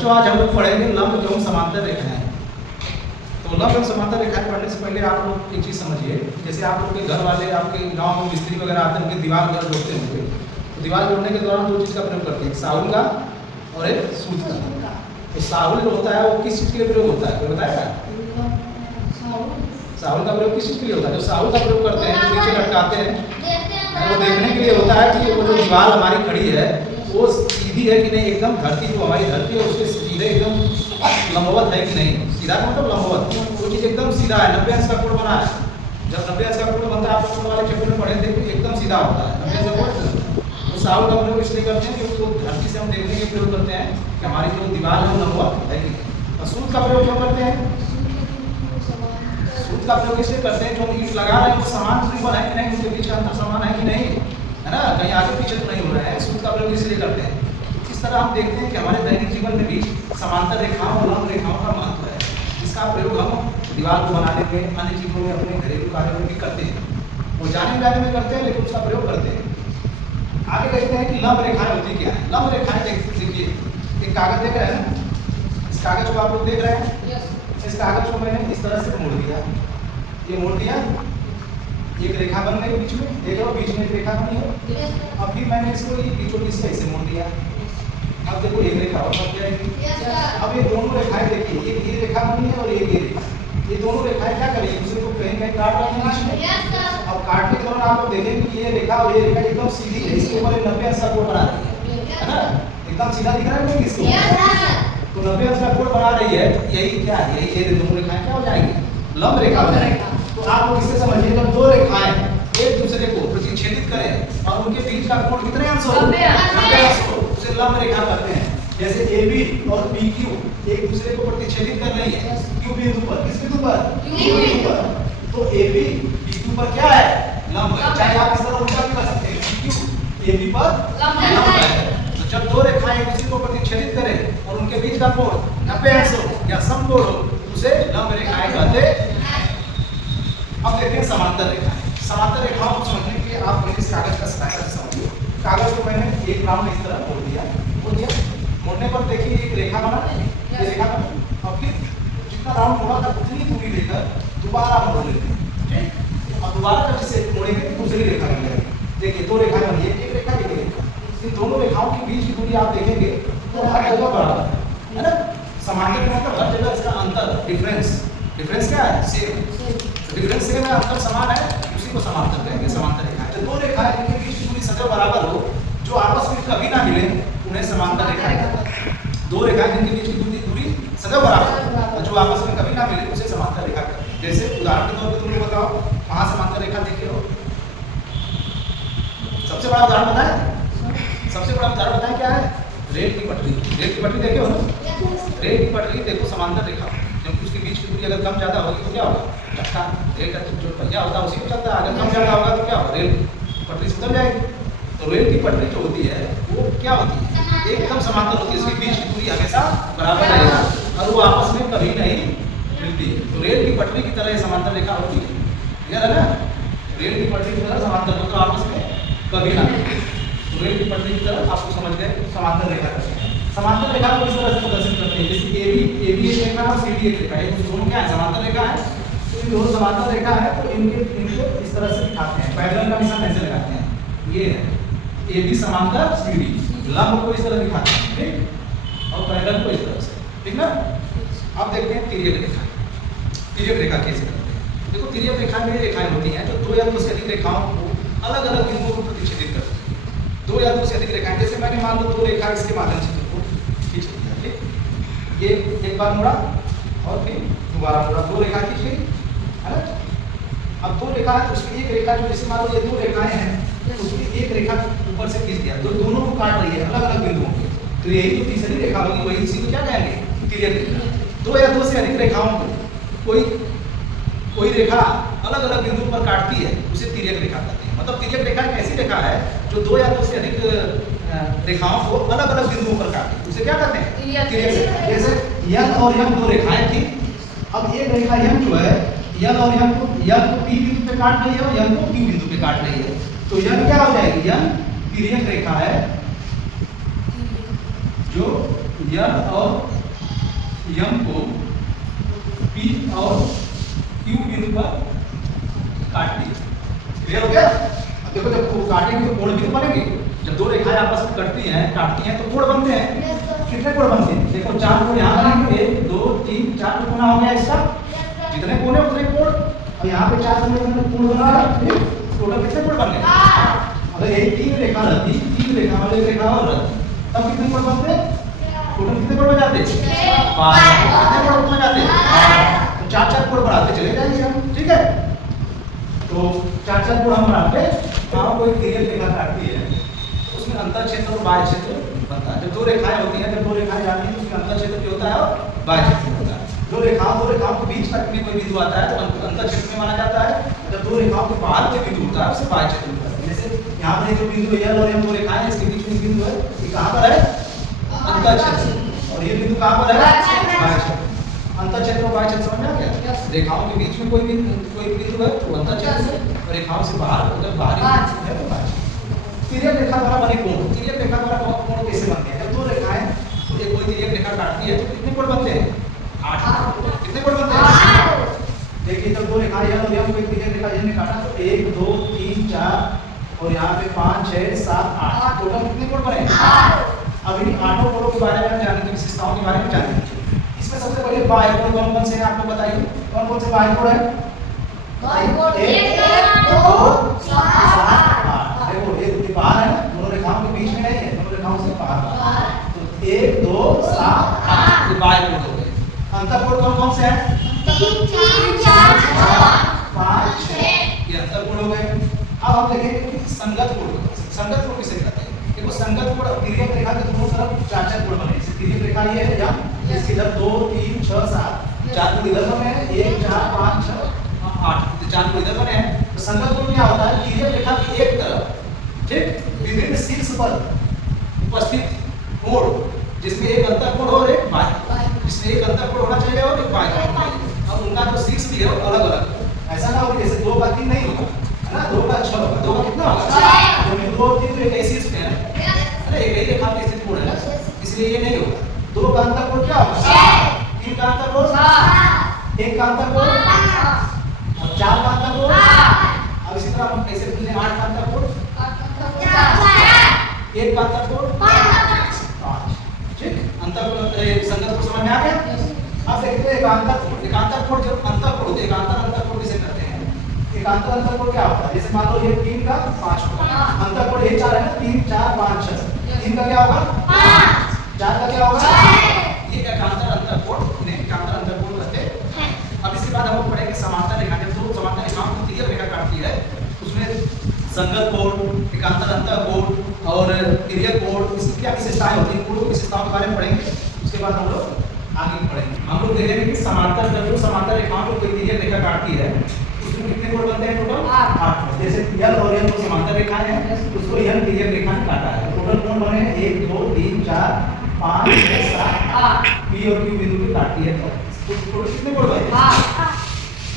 बच्चों आज हम लोग पढ़ेंगे लंब एवं समांतर रेखाएं। तो लंब एवं समांतर रेखाएं पढ़ने से पहले आप लोग एक चीज़ समझिए, जैसे आप लोग के घर वाले आपके गांव में मिस्त्री वगैरह आते हैं, उनके दीवार घर जोड़ते होंगे, तो दीवार जोड़ने के दौरान दो चीज़ का प्रयोग करते हैं, साउल का और एक सूत का। तो साउल जो होता है वो किस चीज़ के लिए प्रयोग होता है, कोई बताएगा? साउल का प्रयोग किस चीज़ के लिए होता है? जो साउल का प्रयोग करते हैं, नीचे लटकाते हैं, वो देखने के लिए होता है कि वो जो दीवार हमारी खड़ी है वो सीधी है कि नहीं, एकदम धरती जो हमारी धरती है उसके सीधे एकदम लंबवत है कि नहीं। सीधा मतलब लंबवत, वो चीज़ एकदम सीधा है, 90 अंश का कोण बना है। जब 90 अंश का कोण बनता है, आप कोण वाले चैप्टर में पढ़े थे कि एकदम सीधा होता है 90 अंश का कोण। तो साउल का प्रयोग इसलिए करते हैं कि उसको धरती से हम देखने के प्रयोग करते हैं कि हमारी जो दीवार है वो लंबवत है कि नहीं। और सूत का प्रयोग क्यों करते हैं? सूत का प्रयोग इसलिए करते हैं जो ईंट लगा रहे हैं वो समान त्रिकोण है कि नहीं, उनके बीच का अंतर समान है कि नहीं, है ना, कहीं आगे पीछे तो नहीं हो रहा है। सूत का प्रयोग इसलिए करते हैं। तो इस तरह हम देखते हैं कि हमारे दैनिक जीवन में भी समांतर रेखाओं और लंब रेखाओं का महत्व है, जिसका प्रयोग हम दीवार को बनाने में, अन्य चीज़ों में, अपने घरेलू कार्यों में भी करते हैं। वो जाने जाने में करते हैं लेकिन उसका प्रयोग करते हैं। आगे देखते हैं कि लंब रेखाएं होती क्या है। लंब रेखाएं देखिए, एक कागज देख रहे हैं ना, इस कागज को आप लोग देख रहे हैं, इस कागज को मैंने इस तरह से मोड़ दिया, ये मोड़ दिया, एक रेखा बन गई बीच में, देख लो बीच में एक रेखा बनी है। अब फिर मैंने इसको ये बीचों बीच से ऐसे मोड़ दिया, अब देखो एक रेखा और बन जाएगी। अब ये दोनों रेखाएं देखिए, एक ये रेखा बनी है और एक ये रेखा, ये दोनों रेखाएं क्या करेंगी, दूसरे को कहीं कहीं काट रही हैं बीच में। अब काटने के दौरान आप लोग देखेंगे कि ये रेखा और ये रेखा एकदम सीधी है, इसके ऊपर 90 अंश का कोण बना रही है ना, एकदम सीधा दिख रहा है नहीं इसको, तो 90 अंश का कोण बना रही है। तो यही क्या है, यही ये दोनों रेखाएं क्या हो जाएंगी, लंब रेखा हो जाएंगी। तो आप लोग इससे समझिए, जब दो रेखाएं एक दूसरे को प्रतिच्छेदित करें और उनके बीच का कोण कितने अंश हो, 90 अंश हो, उसे लंब रेखा कहते हैं। जैसे AB और PQ एक दूसरे को प्रतिच्छेदित कर रही है Q बिंदु पर, किस बिंदु पर, Q बिंदु पर, तो AB PQ पर क्या है, लंब है। चाहे आप इस तरह उल्टा भी कर सकते हैं, PQ AB पर लंब है। तो जब दो रेखाएं एक दूसरे को प्रतिच्छेदित करें और उनके बीच का कोण 90 अंश हो या समकोण हो, उसे लंब रेखाएं कहते हैं। अब देखते हैं समांतर रेखाएं। समांतर रेखाओं को समझने के लिए आप इस कागज का सहायता से समझिए। कागज को मैंने एक राउंड इस तरह मोड़ दिया, मोड़ने पर देखिए एक रेखा बना, ये रेखा बना। और फिर जितना राउंड मोड़ा था उतनी दूरी लेकर दोबारा मोड़ लेते हैं, ठीक, और दोबारा जब इसे मोड़ेंगे तो दूसरी रेखा बन जाएगी। देखिए दो रेखा बनी है, एक रेखा एक रेखा, इन दोनों रेखाओं के बीच की दूरी आप देखेंगे तो हर जगह बराबर है ना। समांतर का मतलब हर जगह इसका अंतर, डिफरेंस क्या है, सेम। डिफरेंस से ना अंतर समान है, उसी को समांतर कहेंगे, समांतर रेखा है। तो दो रेखाएं जिनके बीच की दूरी सदैव बराबर हो, जो आपस में कभी ना मिले, उन्हें समांतर रेखाएं कहते हैं। दो रेखाएं जिनके बीच की दूरी सदैव बराबर और जो आपस में कभी ना मिले, उसे समांतर रेखा कहते हैं। जैसे उदाहरण के तौर पे तुम लोग बताओ, कहाँ समांतर रेखा देखे हो, सबसे बड़ा उदाहरण बताएं, सबसे बड़ा उदाहरण बताएं क्या है, रेल की पटरी। रेल की पटरी देखे हो ना, रेल की पटरी देखो समांतर रेखा, क्योंकि उसके बीच की दूरी अगर कम ज्यादा होगी तो क्या होगा, चक्का, रेल का जो पहिया होता है उसी में चलता है, अगर कम ज्यादा होगा तो क्या होगा, रेल पटरी से उतर जाएगी। तो रेल की पटरी जो होती है वो क्या होती है, एकदम समांतर होती है, इसके बीच की दूरी हमेशा बराबर रहेगी और वो आपस में कभी नहीं मिलती है। तो रेल की पटरी की तरह समांतर रेखा होती है, क्लियर है ना, रेल की पटरी की तरह समांतर हो, तो आपस में कभी ना मिलती। तो रेल की पटरी की तरह आपको समझ गए समांतर रेखा का। समांतर रेखा को इस तरह से प्रदर्शित करते हैं, जैसे AB एक रेखा और CD एक रेखा है, दोनों क्या है, समांतर रेखा है। तो इन दोनों समांतर रेखा है तो इनको इस तरह से दिखाते हैं, पैरेलल का निशान ऐसे लगाते हैं, ये है AB समांतर CD, लंब को इस तरह दिखाते हैं, ठीक, और पैरेलल को इस तरह से, ठीक ना। अब देखते हैं तिर्यक रेखा। तिर्यक रेखा कैसे करते हैं, देखो तिर्यक रेखा में रेखाएं होती हैं जो दो या दो से अधिक रेखाओं को अलग अलग बिंदुओं को प्रतिच्छेदित करती हैं। दो या दो से अधिक रेखाएं, जैसे मैंने मान लो दो रेखा इसके माध्यम से खींच लिया, ठीक, ये एक बार मोड़ा और फिर दोबारा मोड़ा, दो रेखा खींच ली, है ना। अब दो रेखा है, उसकी एक रेखा जो, जैसे मान लो ये दो रेखाएं हैं, उसकी एक रेखा ऊपर से खींच दिया, जो दोनों को काट रही है अलग अलग बिंदुओं पे, तो यही जो तीसरी रेखा होगी वही इसी को क्या कहेंगे, तिर्यक रेखा। दो या दो से अधिक रेखाओं को कोई रेखा अलग अलग बिंदुओं पर काटती है, उसे तिर्यक रेखा कहते हैं। मतलब तिर्यक रेखा एक ऐसी रेखा है जो दो या दो से अधिक रेखाओं को अलग अलग बिंदुओं पर काटती है, उसे क्या कहते हैं, तिर्यक रेखा। जैसे L और M दो रेखाएं थी, अब एक रेखा M जो है L और M को P बिंदु पे काट रही है और M को Q बिंदु पे काट रही है, तो M क्या हो जाएगी, M तिर्यक रेखा है जो यन और यम को पी और क्यू बिंदु पर काट दी। क्लियर हो गया? अब देखो जब काटेंगे तो कोण बिंदु बनेंगे। जब दो रेखाएं आपस में कटती हैं काटती हैं तो कोण बनते हैं। कितने कोण बनते हैं? देखो 4 कोण यहाँ बनेंगे, 1 2 3 4 कोण हो गया इसका। जितने कोण है उतने कोण। अब यहाँ पे 4 कोण बनेगा, टोटल कितने कोण बन गए? अगर ये 3 रेखा रहती, 3 रेखा वाली रेखा और रहती, तब कितने कोण बनते? टोटल कितने कोण बन जाते? 5। कितने कोण बन जाते? 5। तो 4 कोण बढ़ाते चले जाएंगे हम, ठीक है? तो 4 कोण हम बढ़ाते, यहाँ कोई तिर्यक रेखा काटती है उसमें अंतर क्षेत्र और बाह्य क्षेत्र बनता है। जब दो रेखाएं होती हैं, जब दो रेखाएं जाती हैं तो उसमें अंतर क्षेत्र क्या होता है और बाह्य क्षेत्र होता है। दो रेखाओं के बीच तक में कोई बिंदु आता है तो अंतर क्षेत्र में माना जाता है। जब दो रेखाओं के बाहर कोई बिंदु होता है उसे बाह्य क्षेत्र होता है। जैसे यहाँ पर जो बिंदु है और दो रेखाएं इसके बीच में बिंदु है, ये कहाँ पर है? अंतर क्षेत्र। और ये बिंदु कहाँ पर है? बाह्य क्षेत्र। अंतर क्षेत्र और बाह्य क्षेत्र समझ में आ गया? रेखाओं के बीच में कोई बिंदु है तो अंतर क्षेत्र है, और रेखाओं से बाहर अगर बाहरी है तो बाह्य क्षेत्र। तिर्यक रेखा द्वारा बने कोण, तिर्यक रेखा द्वारा कोण कैसे बनते हैं? जब दो रेखाएं कोई तिर्यक रेखा काटती है तो कितने कोण बनते हैं? 8। कितने कोण बनते हैं? 8। देखिए जब दो रेखाएं यह और यह कोई तिर्यक रेखा ने काटा तो 1 2 3 4 और यहाँ पे 5 6 7 8 टोटल कितने कोण बने? 8। अब इन 8 कोणों के बारे में जानने की विशेषताओं के बारे में जानेंगे। इसमें सबसे पहले बाह्य कोण कौन से हैं आपको बताइए? कौन से बाह्य कोण है? 1 2 7 8। देखो ये बाहर है ना, दोनों रेखाओं के बीच में नहीं है, दोनों रेखाओं से बाहर। तो 1 2 7 8 ये बाह्य कोण हो गए। अंतर कोण कौन से हैं? 3 4 5 6 ये अंतर कोण हो गए। अब हम देखेंगे कि संगत कोण। संगत कोण किसे कहते हैं? देखो संगत कोण तिर्यक रेखा के दोनों तरफ 4 कोण बने। जैसे तिर्यक रेखा ये है या इसके इधर 2 3 6 7 4 कोण इधर बने हैं, 1 4 5 6 8 4 कोण इधर बने हैं। तो संगत कोण क्या होता है? तिर्यक रेखा की एक तरफ ठीक विभिन्न शीर्ष पर उपस्थित कोण जिसमें एक अंतर कोण और एक बाह्य, जिसमें एक अंतर कोण होना चाहिए और एक बाह्य कोण। अब उनका जो शीर्ष भी है वो अलग अलग, ऐसा ना हो जैसे 2 का 3 नहीं होगा है ना, 2 का 6 होगा। 2 का कितना होगा? 6। 2 और 3 तो एक ही शीर्ष पे है ना, अरे एक ही रेखा पे स्थित कोण है ना, इसलिए ये नहीं होगा। 2 का अंतर कोण क्या होगा? 3 का अंतर कोण 1 का अंतर कोण और 4 का अंतर कोण। अब इसी तरह हम कैसे पूछें 8 का अंतर कोण 1 का अंतर कोण 5। ठीक अंतर कोण संगत कोण समझ में आ गया? अब देखते हैं एकांतर कोण। एकांतर कोण जब अंतर कोण होते हैं, एकांतर अंतर कोण किसे कहते हैं? एकांतर अंतर कोण क्या होता है? जैसे मान लो ये 3 का 5 होगा, अंतर कोण ये 4 है ना, 3 4 5 6 3 का क्या होगा? 5। 4 का क्या होगा? 6। ये एकांतर अंतर कोण ने एकांतर अंतर कोण कहते हैं। अब इसके बाद हम लोग पढ़ेंगे समांतर रेखा। जब दो समांतर रेखाओं की तिर्यक रेखा काटती है उसमें संगत कोण, एकांतर अंतर कोण और तिर्यक कोण, इसकी क्या विशेषताएं होती हैं, कोणों की विशेषताओं के बारे में पढ़ेंगे। उसके बाद हम लोग आगे पढ़ेंगे। हम लोग देखेंगे कि समांतर जब दो समांतर रेखाओं को कोई तिर्यक रेखा काटती है उसमें कितने कोण बनते हैं? टोटल 8। जैसे यन और यन दो समांतर रेखाएं हैं, उसको यन तिर्यक रेखा ने काटा है, टोटल कोण बने हैं 1 2 3 4 5 6 7 8 पी और क्यू बिंदु पे काटती है तो टोटल कितने कोण बने? 8।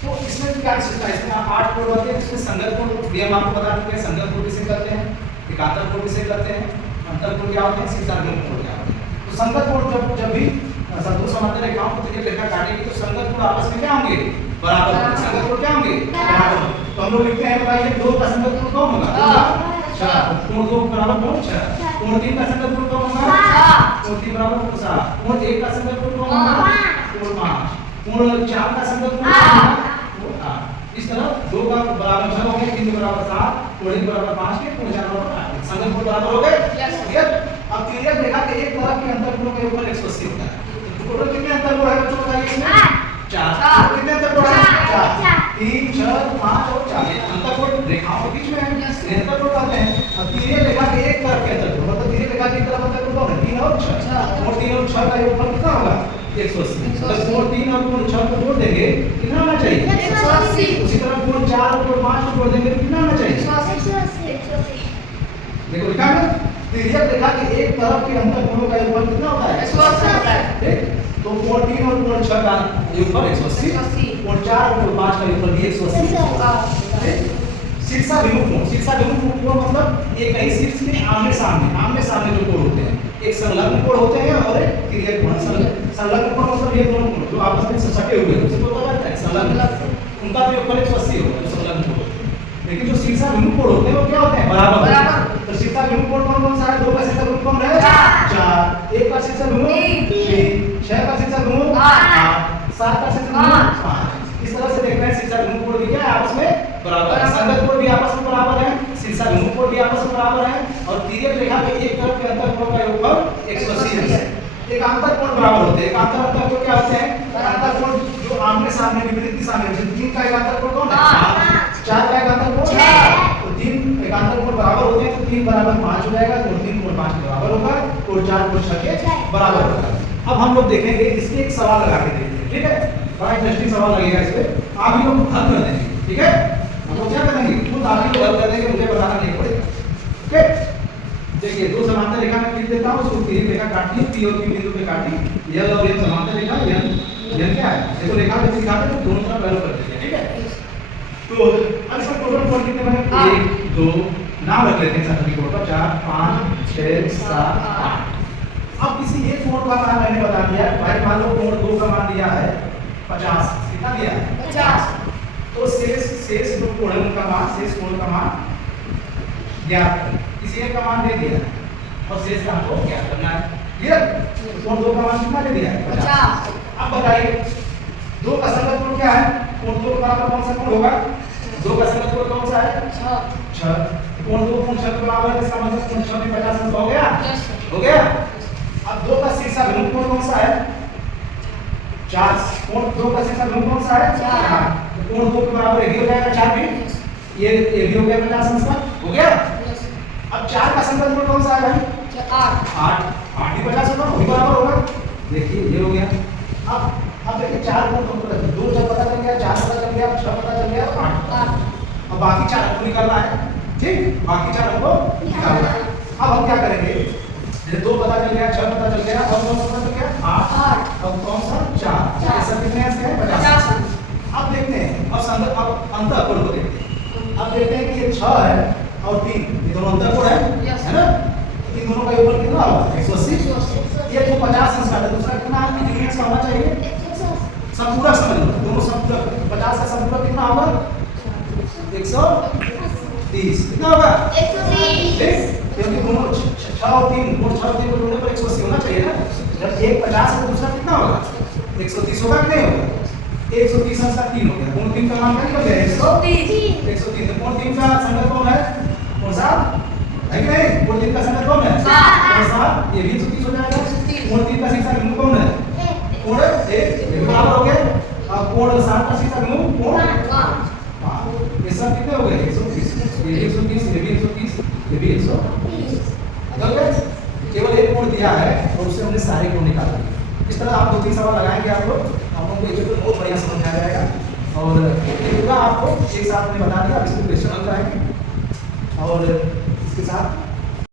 तो इसमें क्या विशेषता है? इसमें 8 कोण बनते हैं। इसमें संगत कोण भी हम आपको बता चुके हैं। संगत कोण किसे कहते हैं? एकांतर कोण किसे कहते हैं? अंतर कोण क्या होते हैं? शीर्षानुरूप कोण क्या होते हैं? तो संगत कोण जब भी दो समांतर रेखाओं को तिर्यक रेखा काटेगी तो संगत कोण आपस में क्या होंगे? बराबर। संगत कोण क्या होंगे? बराबर। तो हम लोग लिखते हैं बताइए 2 का संगत कोण कौन होगा? 4। कोण 2 बराबर कोण 6। कोण 3 का संगत कोण कौन होगा? 7। कोण 3 बराबर कोण 7। कोण 1 का संगत कोण कौन होगा? कोण 5। कोण 4 का संगत कोण होगा? कोण 8। इस तरह 2 का बराबर 6 हो गए, 3 के बराबर 7, कोण 1 बराबर 5 के, कोण 4 बराबर 8। संगत कोण बराबर हो गए? यस। अब तिर्यक रेखा के एक तरफ के अंतर कोण के ऊपर 180 होता है। टोटल कितने अंतर कोण है बच्चों बताइए इसमें? 4। कितने अंतर कोण है? 4 3 6 5 और 4 अंतर कोण रेखाओं के बीच में है, अंतर कोण कहते हैं। अब तिर्यक रेखा के एक तरफ के अंतर कोण मतलब तिर्यक रेखा के एक तरफ अंतर कोण कौन है? 3 और 6। और 3 और 6 का योगफल कितना होगा? 180। अगर कोण 3 और कोण 6 को जोड़ देंगे कितना होना चाहिए? 180। उसी तरह कोण 4 और कोण 5 को जोड़ देंगे तो कितना होना चाहिए? 180। देखो लिखा है तिर्यक रेखा के एक तरफ के अंतर कोणों का योगफल कितना होता है? 180 होता है। ठीक तो कोण 3 और कोण 6 का योगफल 180, कोण 4 और कोण 5 का योगफल भी 180 होगा। शीर्षाभिमुख कोण। शीर्षाभिमुख कोण मतलब एक ही शीर्ष के आमने सामने जो कोण होते हैं एक संलग्न कोण होते हैं और एक तिर्यक कोण। संलग्न कोण मतलब ये दोनों कोण जो आपस में सटे हुए हैं उसे बोला जाता है संलग्न। उनका योगफल 180 होगा जो संलग्न कोण। लेकिन जो शीर्षाभिमुख कोण होते हैं वो क्या होते हैं? बराबर। तो शीर्षाभिमुख कोण कौन कौन सा है? 2 का शीर्षाभिमुख कौन है? 4। 1 का शीर्षाभिमुख 3। 6 का शीर्षाभिमुख 8। 7 का शीर्षाभिमुख 5। इस तरह से देख रहे हैं शीर्षाभिमुख कोण भी क्या है? आपस में बराबर है। संगत कोण भी आपस में बराबर है, शीर्षाभिमुख कोण भी आपस में बराबर है और तिर्यक रेखा के एक तरफ के अंतर कोण का योगफल 180 है। एकांतर कोण बराबर होते हैं। एकांतर अंतर कोण क्या होते हैं? अंतर कोण जो आमने सामने विपरीत दिशा में है। 3 का एकांतर कोण कौन है? 4 का एकांतर कोण 6। तो 3 एकांतर कोण बराबर होते हैं तो 3 बराबर 5 हो जाएगा। तो 3 कोण 5 के बराबर होगा और 4 कोण 6 के बराबर होगा। अब हम लोग देखेंगे इसके एक सवाल लगा के देखते हैं, ठीक है? बड़ा इंटरेस्टिंग सवाल लगेगा इस पे। आप ही लोग हल कर देंगे, ठीक है? हम लोग क्या करेंगे? खुद आप ही लोग हल कर देंगे, मुझे बताना नहीं पड़ेगा। ओके? देखिए 2 समांतर रेखा में खींच देता हूं, उसको तिर्यक रेखा काटनी है, P और Q बिंदु पे काटी। L और M समांतर रेखा, N क्या है? देखो रेखा में दिखाते हैं तो दोनों तरफ वैल्यू कर देते हैं, ठीक है? तो अब इसका टोटल कोण कितने बने? 1 2 नाम रख लेते हैं सभी कोण का 4 5 6 7 8। अब किसी एक कोण का मान मैंने बता दिया भाई, मान लो कोण 2 का मान दिया है 50। कितना दिया है? 50। तो शेष जो कोण है उनका मान, शेष कोण का मान ज्ञात करें। किसी एक का मान दे दिया और शेष का हमको ज्ञात करना है। क्लियर? कोण 2 का मान कितना दे दिया है? 50। अब बताइए 2 का संगत कोण क्या है? कोण 2 के बराबर कौन सा कोण होगा? 2 का संगत कोण कौन सा है? 6। कोण 2 कोण 6 के बराबर है, इसका मतलब कोण 6 में 50 हो गया? हो गया। अब 2 का शीर्षाभिमुख कोण कौन सा है? 4। कोण 2 का शीर्षाभिमुख कौन सा है? 4। तो कोण 2 के बराबर ये हो जाएगा 4 भी। ये भी हो गया 50 अंश हो गया। अब 4 का संगत कोण कौन सा है भाई? 8 8 भी 50 होगा, वो भी बराबर होगा। देखिए ये हो गया। अब देखिए 4 कोण 2 जब पता चल गया, 4 पता चल गया, 6 पता चल गया, 8। अब बाकी 4 हमको निकालना है, ठीक? बाकी 4 हमको निकालना है। अब हम क्या करेंगे? ये 2 पता चल गया, 6 पता चल गया, अब कौन सा पता चल गया? 8। अब कौन सा? 4। ये सब कितने ऐसे हैं? 50। अब देखते हैं, अब अंतर कोण को देखते हैं। अब देखते हैं कि ये 6 है और 3 ये दोनों अंतर कोण है ना? इन दोनों का योगफल कितना होगा? 180। ये तो 50 अंश का है, दूसरा कितना है? कितने अंश का होना चाहिए? संपूरक समझ लो, दोनों संपूरक। 50 का संपूरक कितना होगा? 130। कितना होगा? 130। क्योंकि दोनों 6 और 3 कोण 6 और 3 को जोड़ने पर 180 होना चाहिए ना। जब एक 50 है तो दूसरा कितना होगा? 130 होगा कि नहीं होगा? 130 अंश का 3 हो गया। कोण 3 का मान क्या निकल गया? 130। 130। तो कोण 3 का संगत कौन है? कौन सा है कि नहीं? कोण 3 का संगत कौन है? कौन सा? ये भी 130 हो जाएगा। कोण 3 का शीर्षाभिमुख कौन है? कोण 1। ये बराबर हो गया। अब कोण 7 का शीर्षाभिमुख कोण 5। ये सब कितने हो गए? 130। ये 130, ये भी 130, ये भी 130। केवल एक कोण दिया है और उससे हमने सारे कोण निकाल दिए। इस तरह आप 2-3 सवाल लगाएंगे आप लोग, आप लोगों को ये बहुत बढ़िया समझ में आ जाएगा। और ये पूरा आपको एक साथ में बता दिया। अब इसमें क्वेश्चन हल कराएंगे और इसके साथ